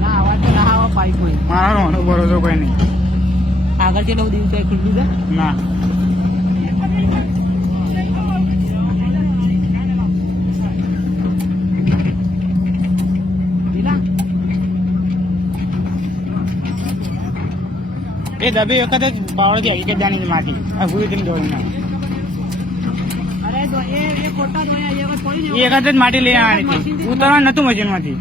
ના ના મારો અનુભવ ભરોસો કોઈ નહીં. આગળ કેટલો દિવસ ખુલ્લું છે? ના. એ દબી વખત જ બાવળથી હકીકત જાણી માટી. આ ભૂલી તેમ દોડી ના. અરે એ એ ખોટા જ માટી લઈ આવવાની હતી. નતું મશીનમાંથી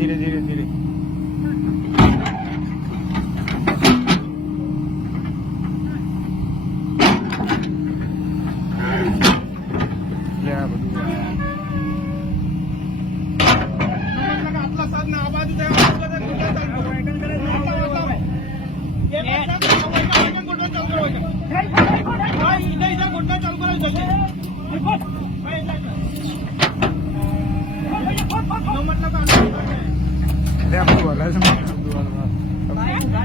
ધીરે ધીરે ધીરે ધીરે લે આ બધું લે આ બધું હલે છે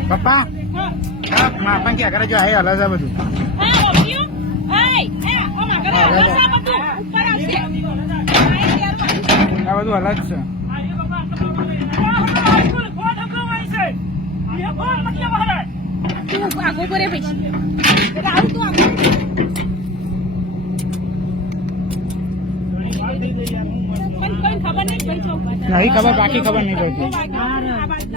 પપ્પા હા માપન ક્યાં કરે જો આ હલે છે બધું આ બધું જ છે નહીં ખબર બાકી ખબર નહીં પડતી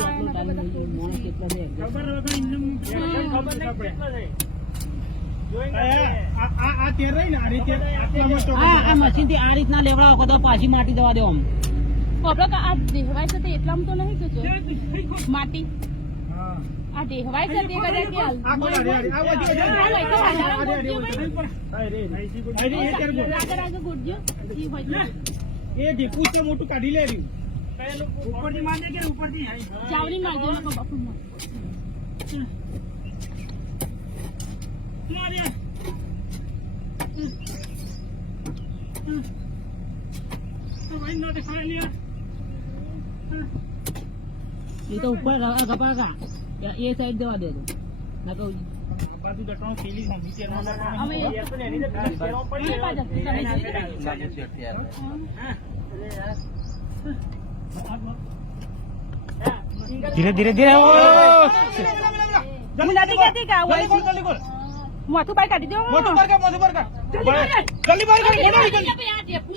આ આ મશીનથી આ રીતના લેવડાવો તો પાછી માટી દવા દો આમ ખબર કે આ દેહવાય છે એટલામાં તો નહીં કે માટી આ દેહવાય છે તે કદાચ કે હાલ. આ લઈ તો હાલારામ ગોતજો ભાઈ. આગળ આગળ ગોતજો. ઈ હોય તો. મોટું કાઢી લે ચાવડી મારજો ને બાપુમાં. એ તો ઉપર ગપા કા એ સાઈડ જવા દે તો ના કહું અમે એની બાજુ તમે જોઈ લો. ધીરે ધીરે ધીરે. નથી કહેતી કે આવું હોય છે. મોઢું બહાર કાઢી દો.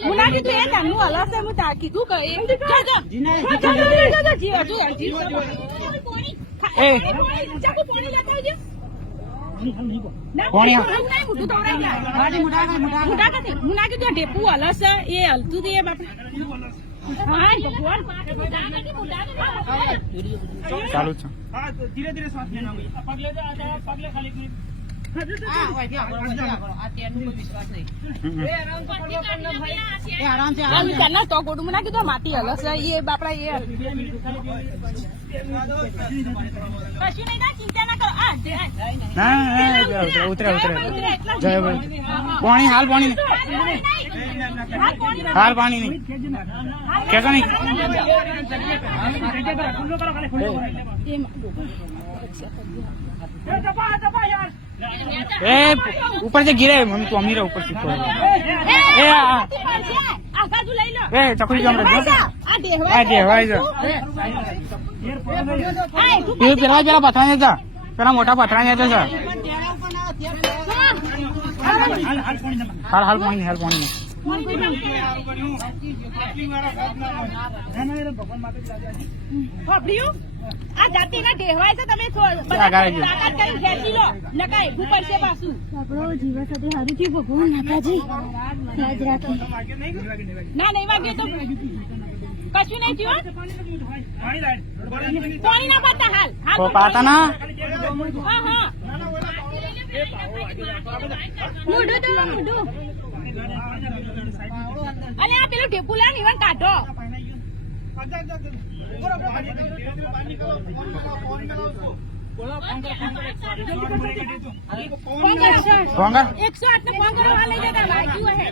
હું ના કીધું એ જાણવું હલાશે હું તા કીધું કે એ જા, જા. જા, જા, જા, જા, જા, જી, હજુ, એ ચાકુ પાણી લેતા આવજો. ઢેપું હલશે એ હલતું એ બાપા ચાલુ છે. ધીરે ધીરે શ્વાસ આરામ પગલે પગલે કીધું. માટી હલશે એ બાપડા એ ઉતરે ઉતરે જય ભાઈ પાણી હાલ પાણી હાલ પાણી નહીં કેતો નહીં એ से એ ઉપરથી ગીરે મમ્મી તું અમીરા ઉપરથી એ આ બાજુ લઈ લો એ ચકડી જામ આ દેવાય જા એ પેલા પેલા પથરા ને જા પેલા મોટા પથરા ને જા હાલ હાલ પાણી હાલ પાણી આ જાતિના દેહવાય છે તમે છો- આ બધા ગાય છે. તાકાત કરીને ખેંચી લો. નકા એવું પડશે પાછું. આપણો જીવન સાથે હારું થયું ભગવાન માતાજી. યાદ રાખે. ના નહીં વાગ્યો તો કશું નહીં થયું પાણી ના પાતા હાલ. હાલ તો પાટા ના હા હા મોઢું તો મોઢું. અલે આ પેલું ઢેપુલા ને કાઢો. ફોન કરો. ફોન કર એકસો આઠ ને ફોન કરો લઈ જતા લાગ્યું હા.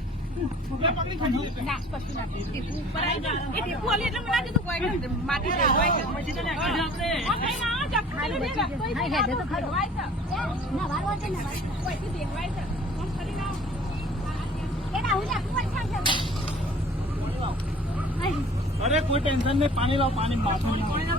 અરે કોઈ ટેન્શન નહીં પાણી લાવ પાણી